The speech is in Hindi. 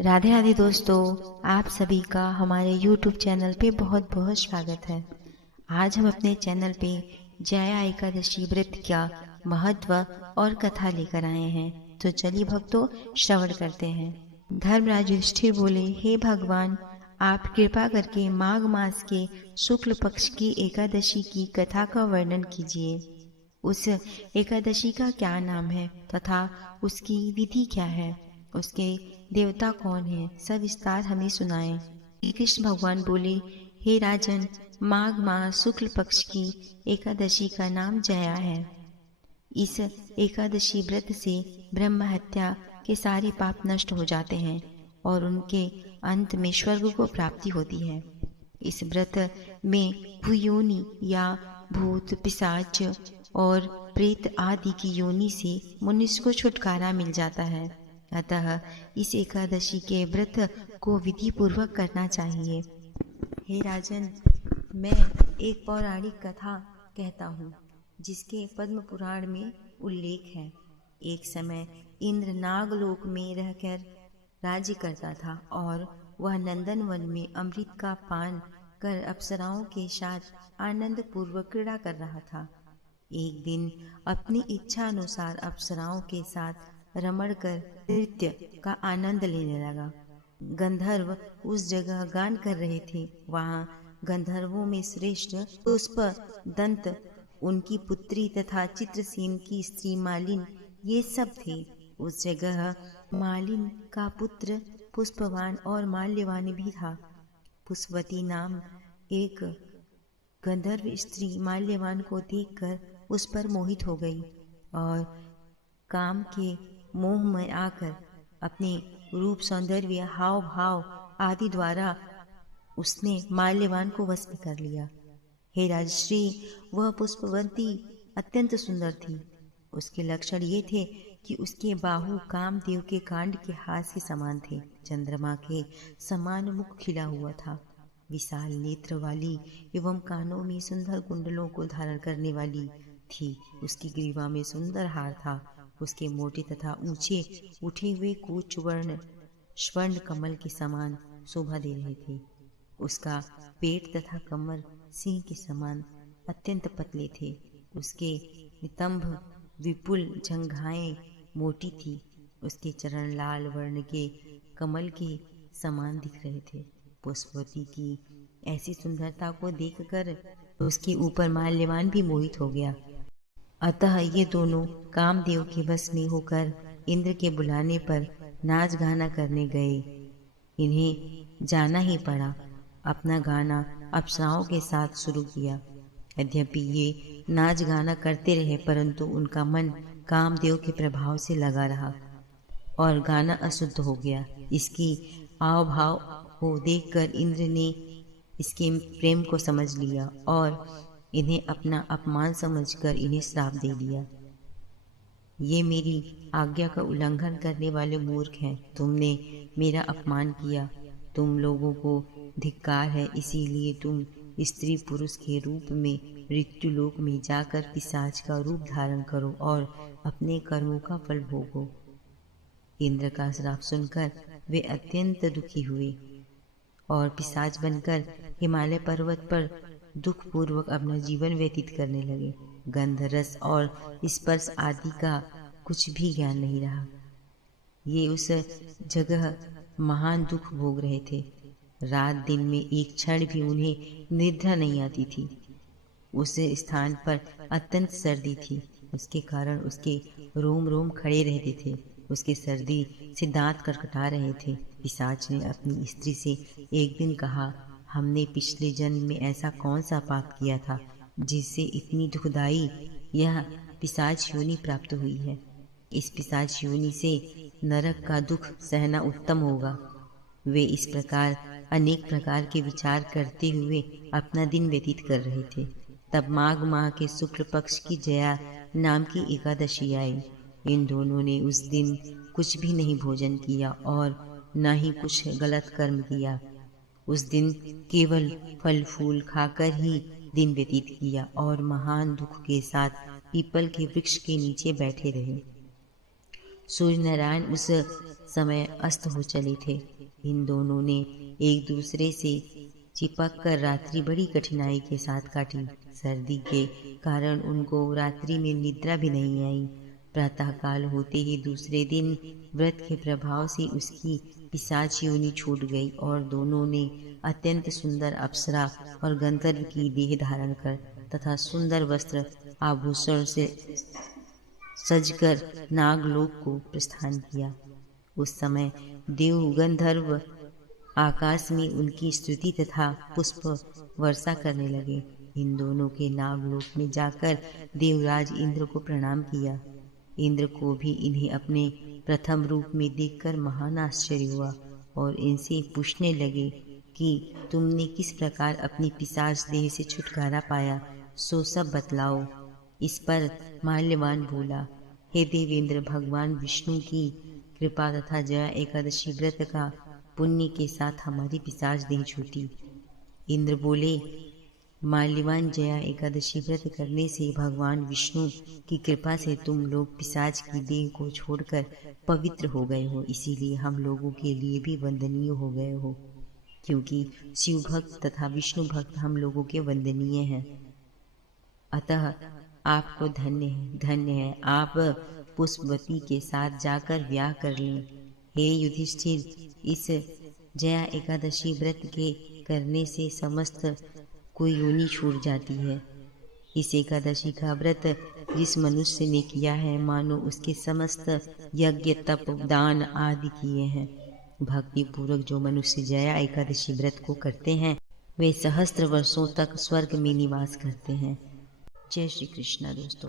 राधे राधे दोस्तों, आप सभी का हमारे YouTube चैनल पे बहुत बहुत स्वागत है। आज हम अपने चैनल पे जया एकादशी व्रत का महत्व और कथा लेकर आए हैं। तो चलिए भक्तों, श्रवण करते हैं। धर्मराज युधिष्ठिर बोले, हे भगवान, आप कृपा करके माघ मास के शुक्ल पक्ष की एकादशी की कथा का वर्णन कीजिए। उस एकादशी का क्या नाम है तथा उसकी विधि क्या है, उसके देवता कौन है, सब विस्तार हमें सुनाएं। श्री कृष्ण भगवान बोले, हे राजन, माघ मास शुक्ल पक्ष की एकादशी का नाम जया है। इस एकादशी व्रत से ब्रह्म हत्या के सारे पाप नष्ट हो जाते हैं और उनके अंत में स्वर्ग को प्राप्ति होती है। इस व्रत में भूयोनि या भूत पिशाच और प्रेत आदि की योनि से मनुष्य को छुटकारा मिल जाता है। अतः इस एकादशी के व्रत को विधि पूर्वक करना चाहिए। हे राजन, मैं एक पौराणिक कथा कहता हूँ जिसके पद्म पुराण में उल्लेख है। एक समय इंद्र नागलोक में रहकर राज्य करता था और वह नंदन वन में अमृत का पान कर अप्सराओं के साथ आनंद पूर्वक क्रीड़ा कर रहा था। एक दिन अपनी इच्छा अनुसार अप्सराओं के साथ रमण कर नृत्य का आनंद लेने लगा। गंधर्व उस जगह गान कर रहे थे। वहाँ गंधर्वों में श्रेष्ठ पुष्प दंत, उनकी पुत्री तथा चित्रसेन की स्त्री मालिन, ये सब थे। उस जगह मालिन का पुत्र पुष्पवान और माल्यवान भी था। पुष्पवती नाम एक गंधर्व स्त्री माल्यवान को देखकर उस पर मोहित हो गई और काम के मोह में आकर अपने रूप, सौंदर्य, हाव भाव आदि द्वारा उसने माल्यवान को वश में कर लिया। हे राजश्री, वह पुष्पवती अत्यंत सुंदर थी। उसके लक्षण ये थे कि उसके बाहु कामदेव के कांड के हाथ के समान थे। चंद्रमा के समान मुख खिला हुआ था। विशाल नेत्र वाली एवं कानों में सुंदर कुंडलों को धारण करने वाली थी। उसकी ग्रीवा में सुंदर हार था। उसके मोटे तथा ऊंचे उठे हुए कूच स्वर्ण कमल के समान शोभा दे रहे थे। उसका पेट तथा कमर सिंह के समान अत्यंत पतले थे। उसके नितंब विपुल, जंघाएं मोटी थी। उसके चरण लाल वर्ण के कमल के समान दिख रहे थे। पुष्पवती की ऐसी सुंदरता को देखकर उसके ऊपर माल्यवान भी मोहित हो गया। अतः ये दोनों कामदेव के वश में होकर इंद्र के बुलाने पर नाच गाना करने गए। इन्हें जाना ही पड़ा। अपना गाना अप्सराओं के साथ शुरू किया। यद्यपि ये नाच गाना करते रहे, परंतु उनका मन कामदेव के प्रभाव से लगा रहा और गाना अशुद्ध हो गया। इसकी आव भाव को देखकर इंद्र ने इसके प्रेम को समझ लिया और इन्हें अपना अपमान समझकर इन्हें श्राप दे दिया। ये मेरी आज्ञा का उल्लंघन करने वाले मूर्ख हैं। तुमने मेरा अपमान किया। तुम लोगों को धिक्कार है, इसीलिए तुम स्त्री पुरुष के रूप में मृत्युलोक में जाकर पिशाच का रूप धारण करो और अपने कर्मों का फल भोगो। इंद्र का श्राप सुनकर वे अत्यंत दुखी हुए और पिशाच बनकर हिमालय पर्वत पर दुख पूर्वक अपना जीवन व्यतीत करने लगे। गंध, रस और स्पर्श आदि का कुछ भी ज्ञान नहीं रहा। ये उस जगह महान दुख भोग रहे थे। रात दिन में एक क्षण भी उन्हें निद्रा नहीं आती थी। उस स्थान पर अत्यंत सर्दी थी। उसके कारण उसके रोम रोम खड़े रहते थे। उसके सर्दी से दांत कटकटा रहे थे। पिशाच ने अपनी स्त्री से एक दिन कहा, हमने पिछले जन्म में ऐसा कौन सा पाप किया था जिससे इतनी दुखदाई यह पिशाच योनि प्राप्त हुई है। इस पिशाच योनि से नरक का दुख सहना उत्तम होगा। वे इस प्रकार अनेक प्रकार के विचार करते हुए अपना दिन व्यतीत कर रहे थे। तब माघ माह के शुक्ल पक्ष की जया नाम की एकादशी आई। इन दोनों ने उस दिन कुछ भी नहीं भोजन किया और न ही कुछ गलत कर्म किया। उस दिन केवल फल फूल खाकर ही दिन व्यतीत किया और महान दुख के साथ पीपल के वृक्ष के नीचे बैठे रहे। सूर्य नारायण उस समय अस्त हो चले थे। इन दोनों ने एक दूसरे से चिपक कर रात्रि बड़ी कठिनाई के साथ काटी। सर्दी के कारण उनको रात्रि में निद्रा भी नहीं आई। प्रातःकाल होते ही दूसरे दिन व्रत के प्रभाव से उसकी पिशाच योनि छूट गई और दोनों ने अत्यंत सुंदर अप्सरा और गंधर्व की देह धारण कर तथा सुंदर वस्त्र आभूषण से सजकर नागलोक को प्रस्थान किया। उस समय देव गंधर्व आकाश में उनकी स्तुति तथा पुष्प वर्षा करने लगे। इन दोनों के नागलोक में जाकर देवराज इंद्र को प्रणाम किया। इंद्र को भी इन्हें अपने प्रथम रूप में देखकर महान आश्चर्य हुआ और इनसे पूछने लगे कि तुमने किस प्रकार अपनी पिशाच देह से छुटकारा पाया, सो सब बतलाओ। इस पर माल्यवान बोला, हे देवेंद्र, भगवान विष्णु की कृपा तथा जया एकादशी व्रत का पुण्य के साथ हमारी पिशाच देह छूटी। इंद्र बोले, माल्यवान, जया एकादशी व्रत करने से भगवान विष्णु की कृपा से तुम लोग पिशाच की देह को छोड़कर पवित्र हो गए हो, इसीलिए हम लोगों के लिए भी वंदनीय हो गए हो, क्योंकि शिव भक्त तथा विष्णु भक्त हम लोगों के वंदनीय हैं। अतः आपको धन्य है, आप पुष्पवती के साथ जाकर ब्याह कर लें। हे युधिष्ठिर, इस जया एकादशी व्रत के करने से समस्त कोई योनि छूट जाती है। इस एकादशी का व्रत जिस मनुष्य ने किया है, मानो उसके समस्त यज्ञ तप दान आदि किए हैं। भक्ति पूर्वक जो मनुष्य जया एकादशी व्रत को करते हैं, वे सहस्त्र वर्षों तक स्वर्ग में निवास करते हैं। जय श्री कृष्ण दोस्तों।